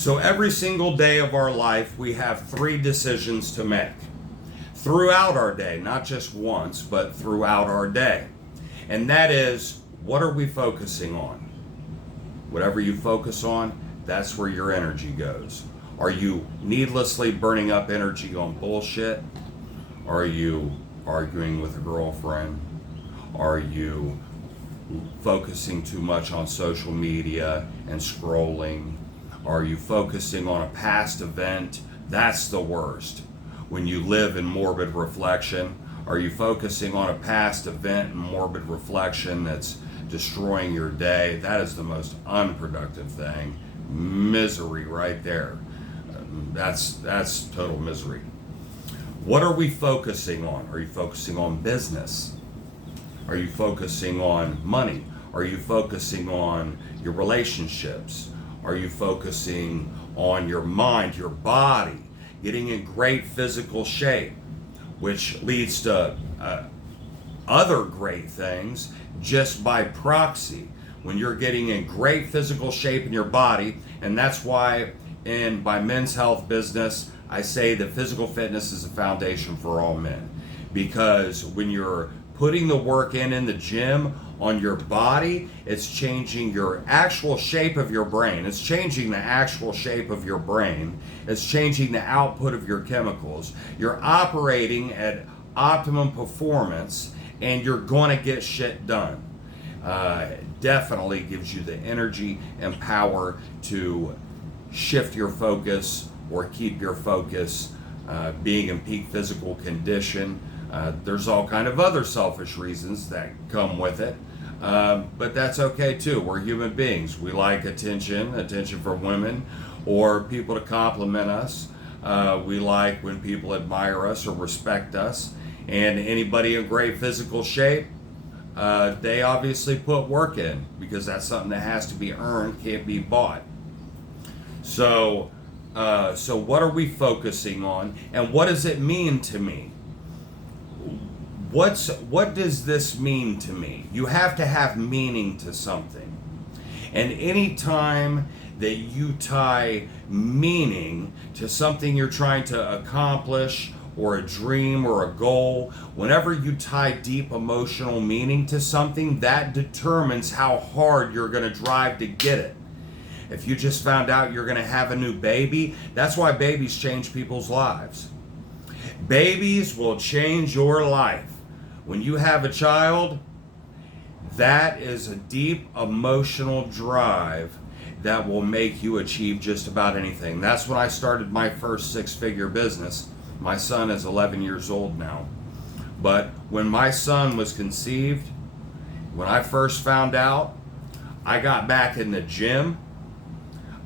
So every single day of our life, we have three decisions to make throughout our day, not just once, but throughout our day. And that is, what are we focusing on? Whatever you focus on, that's where your energy goes. Are you needlessly burning up energy on bullshit? Are you arguing with a girlfriend? Are you focusing too much on social media and scrolling? Are you focusing on a past event? That's the worst. When you live in morbid reflection, are you focusing on a past event and morbid reflection that's destroying your day? That is the most unproductive thing. Misery right there. That's total misery. What are we focusing on? Are you focusing on business? Are you focusing on money? Are you focusing on your relationships? Are you focusing on your mind, your body, getting in great physical shape, which leads to other great things just by proxy? When you're getting in great physical shape in your body, and that's why in my men's health business, I say that physical fitness is a foundation for all men. Because when you're putting the work in the gym on your body, it's changing your actual shape of your brain. It's changing the actual shape of your brain. It's changing the output of your chemicals. You're operating at optimum performance, and you're going to get shit done. Definitely gives you the energy and power to shift your focus or keep your focus. Being in peak physical condition, there's all kind of other selfish reasons that come with it, but that's okay too. We're human beings. We like attention from women or people to compliment us. We like when people admire us or respect us. And anybody in great physical shape, they obviously put work in, because that's something that has to be earned, can't be bought. So what are we focusing on, and what does it mean to me? What does this mean to me? You have to have meaning to something. And any time that you tie meaning to something you're trying to accomplish, or a dream or a goal, whenever you tie deep emotional meaning to something, that determines how hard you're going to drive to get it. If you just found out you're going to have a new baby, that's why babies change people's lives. Babies will change your life. When you have a child, that is a deep emotional drive that will make you achieve just about anything. That's when I started my first six-figure business. My son is 11 years old now. But when my son was conceived, when I first found out, I got back in the gym.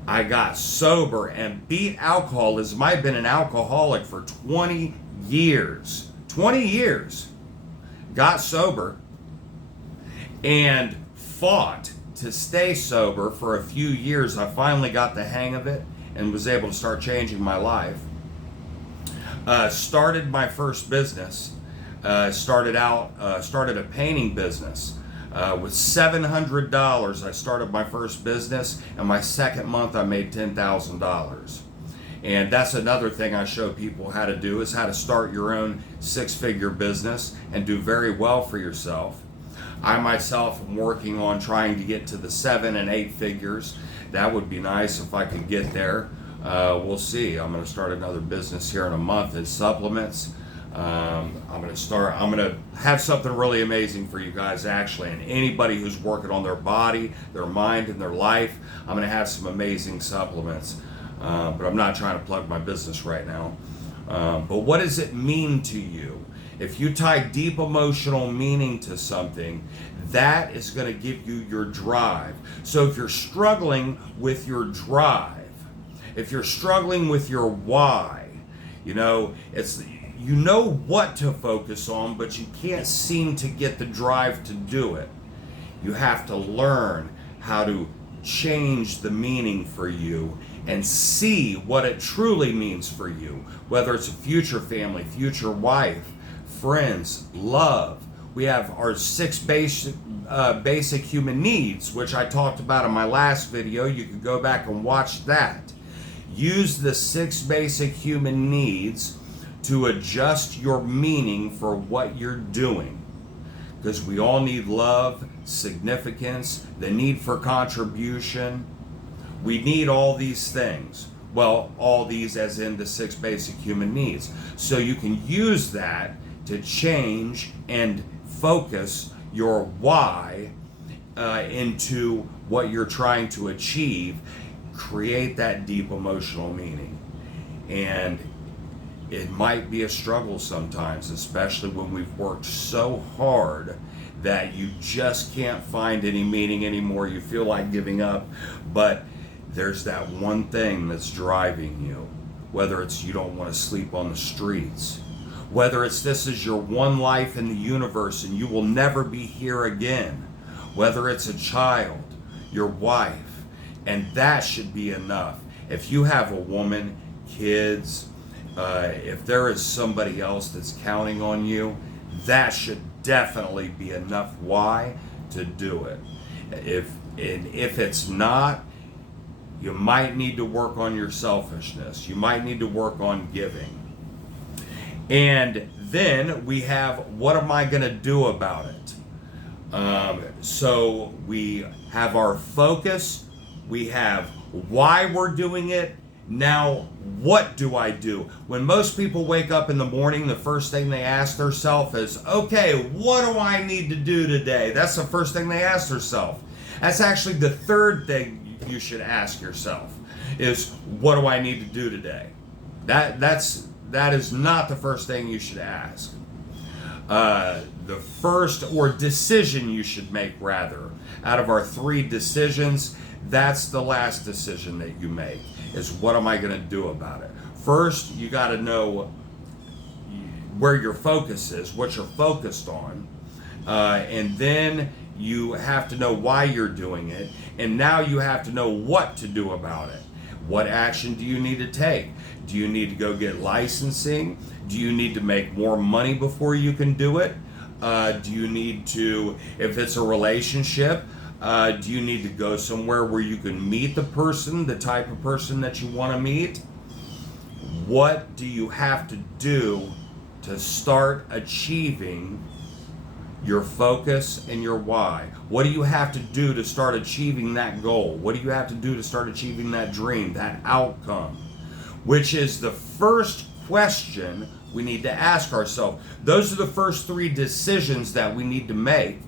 I got sober and beat alcoholism. I've been an alcoholic for 20 years. 20 years. Got sober and fought to stay sober for a few years. I finally got the hang of it and was able to start changing my life. Started my first business. Started a painting business. With $700, I started my first business, and my second month I made $10,000. And that's another thing I show people how to do, is how to start your own six-figure business and do very well for yourself. I myself am working on trying to get to the 7 and 8 figures. That would be nice if I could get there. We'll see. I'm going to start another business here in a month. It's supplements. I'm going to have something really amazing for you guys, actually, and anybody who's working on their body, their mind, and their life. I'm going to have some amazing supplements, but I'm not trying to plug my business right now. But what does it mean to you? If you tie deep emotional meaning to something, that is going to give you your drive. So if you're struggling with your drive, if you're struggling with your why, you know what to focus on, but you can't seem to get the drive to do it. You have to learn how to change the meaning for you and see what it truly means for you, whether it's a future family, future wife, friends, love. We have our 6 basic human needs, which I talked about in my last video. You can go back and watch that. Use the 6 basic human needs to adjust your meaning for what you're doing. Because we all need love, significance, the need for contribution. We need all these things. Well, all these as in the 6 basic human needs. So you can use that to change and focus your why into what you're trying to achieve. Create that deep emotional meaning. And it might be a struggle sometimes, especially when we've worked so hard that you just can't find any meaning anymore. You feel like giving up, but there's that one thing that's driving you. Whether it's you don't want to sleep on the streets, whether it's this is your one life in the universe and you will never be here again, whether it's a child, your wife, and that should be enough. If you have a woman, kids, if there is somebody else that's counting on you, that should definitely be enough why to do it. If it's not, you might need to work on your selfishness. You might need to work on giving. And then we have, what am I going to do about it? So we have our focus. We have why we're doing it. Now, what do I do? When most people wake up in the morning, the first thing they ask themselves is, okay, what do I need to do today? That's the first thing they ask themselves. That's actually the third thing you should ask yourself is, what do I need to do today? That is not the first thing you should ask. The first or decision you should make, rather, out of our 3 decisions, that's the last decision that you make, is what am I going to do about it? First, you got to know where your focus is, what you're focused on, and then you have to know why you're doing it, and now you have to know what to do about it. What action do you need to take? Do you need to go get licensing? Do you need to make more money before you can do it? Do you need to, if it's a relationship, do you need to go somewhere where you can meet the person, the type of person that you want to meet? What do you have to do to start achieving your focus and your why? What do you have to do to start achieving that goal? What do you have to do to start achieving that dream, that outcome? Which is the first question we need to ask ourselves. Those are the first 3 decisions that we need to make.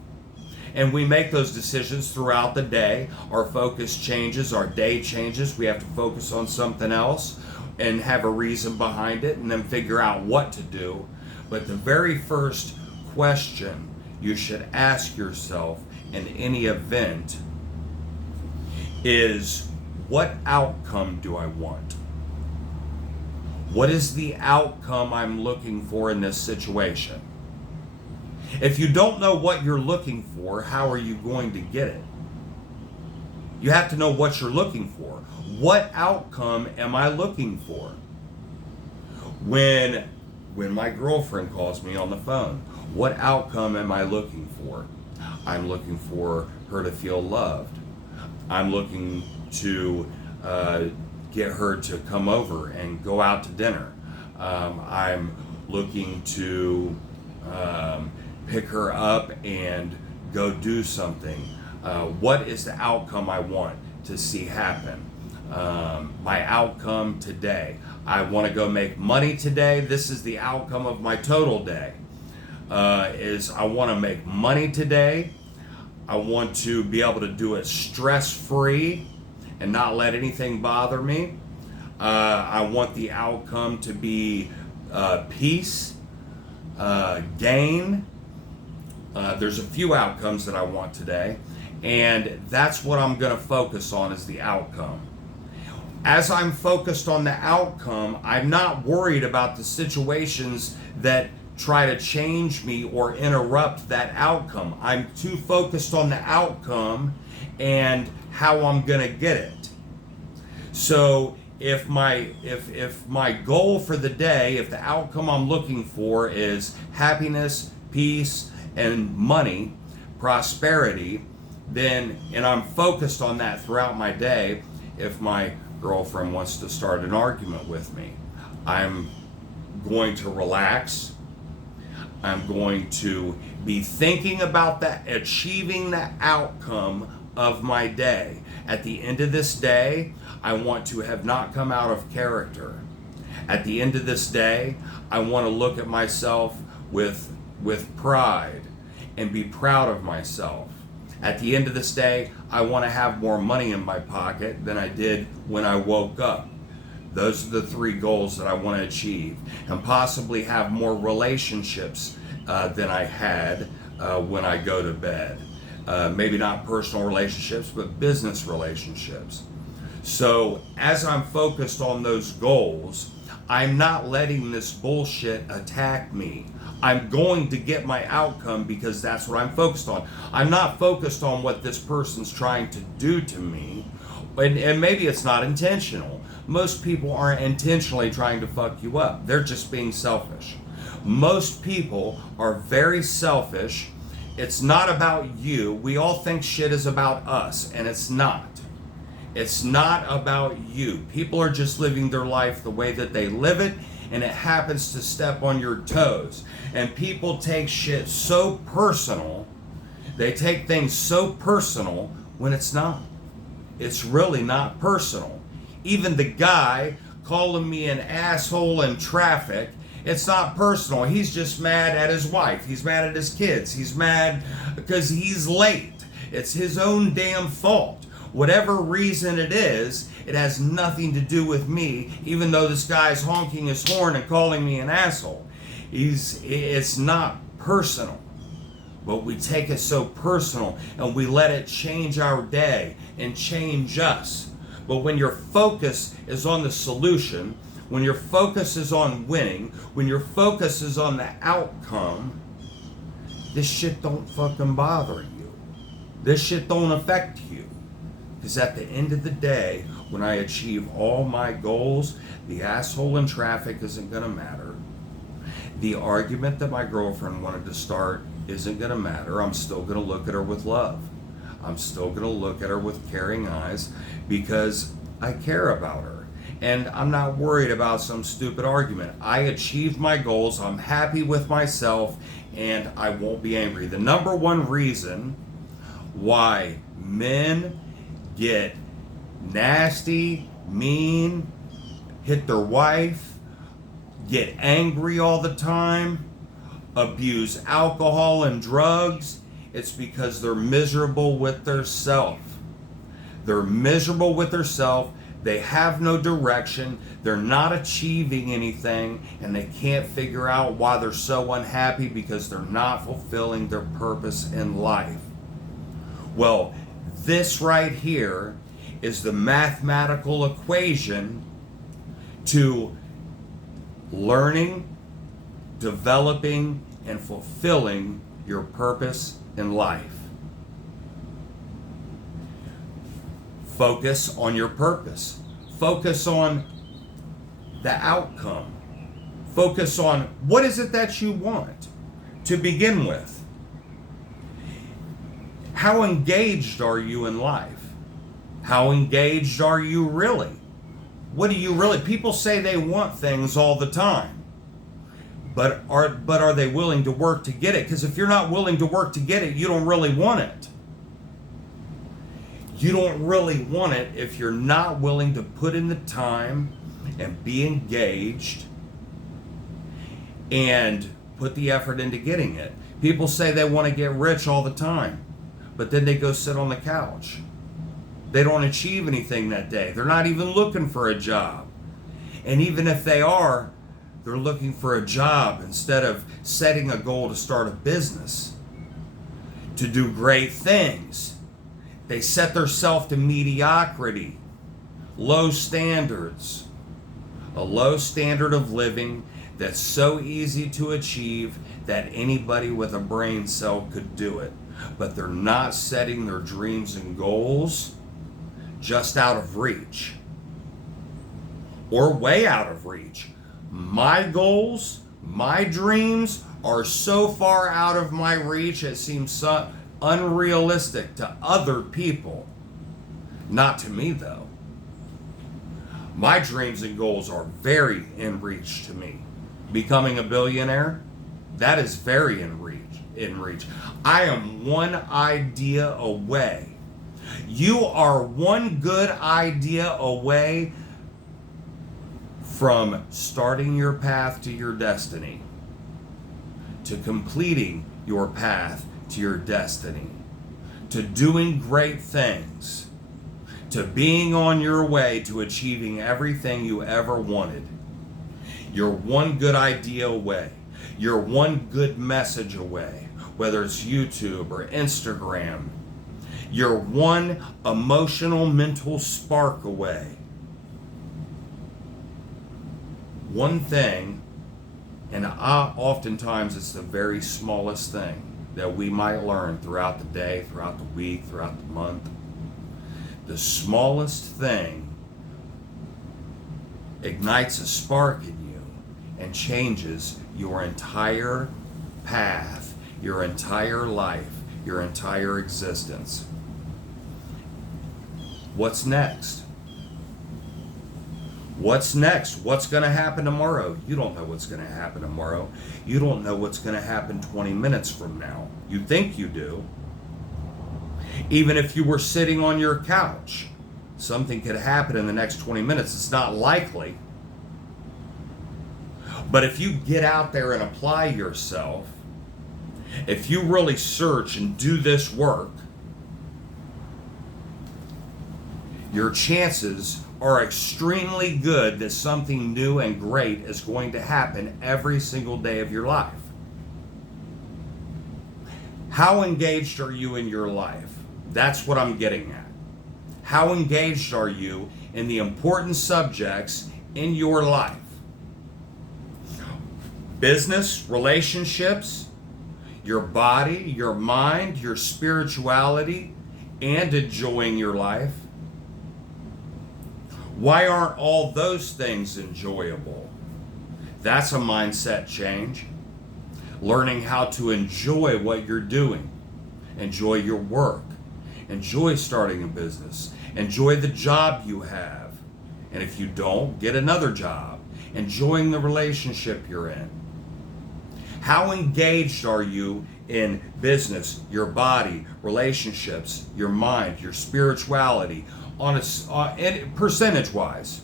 And we make those decisions throughout the day. Our focus changes, our day changes. We have to focus on something else and have a reason behind it and then figure out what to do. But the very first question you should ask yourself in any event is, what outcome do I want? What is the outcome I'm looking for in this situation? If you don't know what you're looking for, how are you going to get it? You have to know what you're looking for. What outcome am I looking for? When my girlfriend calls me on the phone, what outcome am I looking for? I'm looking for her to feel loved. I'm looking to get her to come over and go out to dinner. I'm looking to pick her up and go do something. What is the outcome I want to see happen? My outcome today. I want to go make money today. This is the outcome of my total day. Is I want to make money today. I want to be able to do it stress-free and not let anything bother me. I want the outcome to be peace, gain. There's a few outcomes that I want today, and that's what I'm going to focus on, is the outcome. As I'm focused on the outcome, I'm not worried about the situations that try to change me or interrupt that outcome. I'm too focused on the outcome and how I'm going to get it. So if my goal for the day, if the outcome I'm looking for is happiness, peace, and money, prosperity, then, and I'm focused on that throughout my day, if my girlfriend wants to start an argument with me, I'm going to relax. I'm going to be thinking about that, achieving the outcome of my day. At the end of this day, I want to have not come out of character. At the end of this day, I want to look at myself with pride and be proud of myself. At the end of this day, I want to have more money in my pocket than I did when I woke up. Those are the three goals that I want to achieve, and possibly have more relationships than I had when I go to bed. Maybe not personal relationships, but business relationships. So as I'm focused on those goals, I'm not letting this bullshit attack me. I'm going to get my outcome because that's what I'm focused on. I'm not focused on what this person's trying to do to me. And maybe it's not intentional. Most people aren't intentionally trying to fuck you up. They're just being selfish. Most people are very selfish. It's not about you. We all think shit is about us, and it's not. It's not about you. People are just living their life the way that they live it, and it happens to step on your toes. And people take shit so personal. They take things so personal when it's not. It's really not personal. Even the guy calling me an asshole in traffic, it's not personal. He's just mad at his wife. He's mad at his kids. He's mad because he's late. It's his own damn fault. Whatever reason it is, it has nothing to do with me, even though this guy's honking his horn and calling me an asshole. It's not personal. But we take it so personal and we let it change our day and change us. But when your focus is on the solution, when your focus is on winning, when your focus is on the outcome, this shit don't fucking bother you. This shit don't affect you. Because at the end of the day, when I achieve all my goals, the asshole in traffic isn't going to matter. The argument that my girlfriend wanted to start isn't going to matter. I'm still going to look at her with love. I'm still going to look at her with caring eyes because I care about her. And I'm not worried about some stupid argument. I achieved my goals. I'm happy with myself, and I won't be angry. The number one reason why men get nasty, mean, hit their wife, get angry all the time, abuse alcohol and drugs, it's because they're miserable with their self. They're miserable with their self. They have no direction. They're not achieving anything, and they can't figure out why they're so unhappy because they're not fulfilling their purpose in life. Well, this right here is the mathematical equation to learning, developing, and fulfilling your purpose in life. Focus on your purpose. Focus on the outcome. Focus on what is it that you want to begin with. How engaged are you in life? How engaged are you really? What do you really? People say they want things all the time. But are they willing to work to get it? Because if you're not willing to work to get it, you don't really want it. You don't really want it if you're not willing to put in the time and be engaged and put the effort into getting it. People say they want to get rich all the time, but then they go sit on the couch. They don't achieve anything that day. They're not even looking for a job. And even if they are, they're looking for a job instead of setting a goal to start a business, to do great things. They set themselves to mediocrity, low standards, a low standard of living that's so easy to achieve that anybody with a brain cell could do it. But they're not setting their dreams and goals just out of reach or way out of reach. My goals, my dreams are so far out of my reach, it seems so unrealistic to other people. Not to me, though. My dreams and goals are very in reach to me. Becoming a billionaire, that is very in reach. I am one idea away. You are one good idea away from starting your path to your destiny, to completing your path to your destiny, to doing great things, to being on your way to achieving everything you ever wanted. You're one good idea away. You're one good message away, whether it's YouTube or Instagram. You're one emotional, mental spark away. One thing, and oftentimes it's the very smallest thing that we might learn throughout the day, throughout the week, throughout the month. The smallest thing ignites a spark in you and changes your entire path, your entire life, your entire existence. What's next? What's next? What's going to happen tomorrow? You don't know what's going to happen tomorrow. You don't know what's going to happen 20 minutes from now. You think you do. Even if you were sitting on your couch, something could happen in the next 20 minutes. It's not likely. But if you get out there and apply yourself, if you really search and do this work, your chances are extremely good that something new and great is going to happen every single day of your life. How engaged are you in your life? That's what I'm getting at. How engaged are you in the important subjects in your life? Business, relationships, your body, your mind, your spirituality, and enjoying your life. Why aren't all those things enjoyable? That's a mindset change. Learning how to enjoy what you're doing. Enjoy your work. Enjoy starting a business. Enjoy the job you have. And if you don't, get another job. Enjoying the relationship you're in. How engaged are you in business, your body, relationships, your mind, your spirituality, percentage-wise?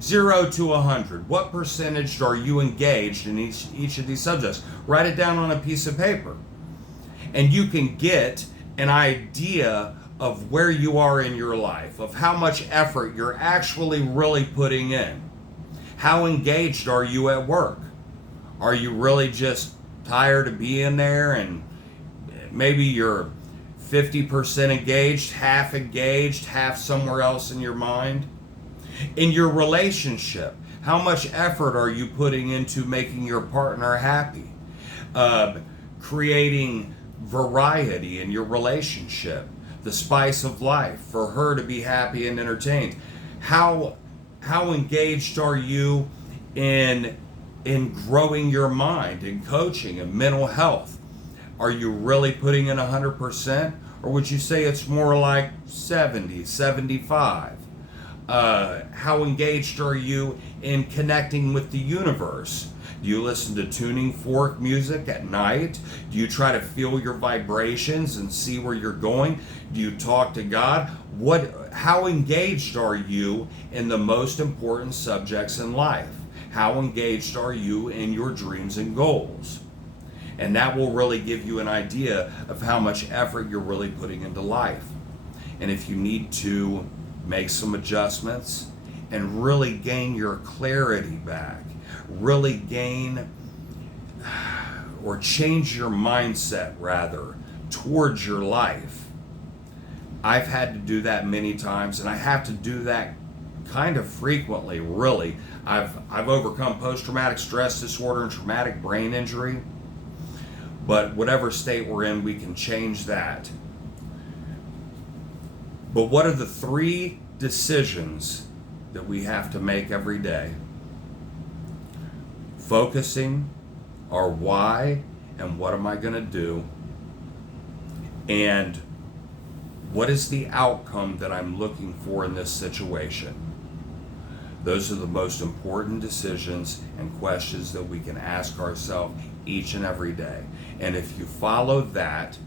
0 to 100. What percentage are you engaged in each of these subjects? Write it down on a piece of paper. And you can get an idea of where you are in your life, of how much effort you're actually really putting in. How engaged are you at work? Are you really just tired of being there and maybe you're 50% engaged, half somewhere else in your mind? In your relationship, how much effort are you putting into making your partner happy? Creating variety in your relationship, the spice of life for her to be happy and entertained. How engaged are you in growing your mind, in coaching and mental health? Are you really putting in 100%? Or would you say it's more like 70, 75? How engaged are you in connecting with the universe? Do you listen to tuning fork music at night? Do you try to feel your vibrations and see where you're going? Do you talk to God? How engaged are you in the most important subjects in life? How engaged are you in your dreams and goals? And that will really give you an idea of how much effort you're really putting into life. And if you need to make some adjustments and really gain your clarity back, really gain or change your mindset rather towards your life. I've had to do that many times, and I have to do that kind of frequently, really. I've overcome post-traumatic stress disorder and traumatic brain injury, but whatever state we're in, we can change that. But what are the 3 decisions that we have to make every day? Focusing our why and what am I going to do, and what is the outcome that I'm looking for in this situation. Those are the most important decisions and questions that we can ask ourselves each and every day. And if you follow that,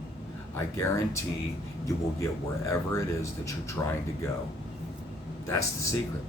I guarantee you will get wherever it is that you're trying to go. That's the secret.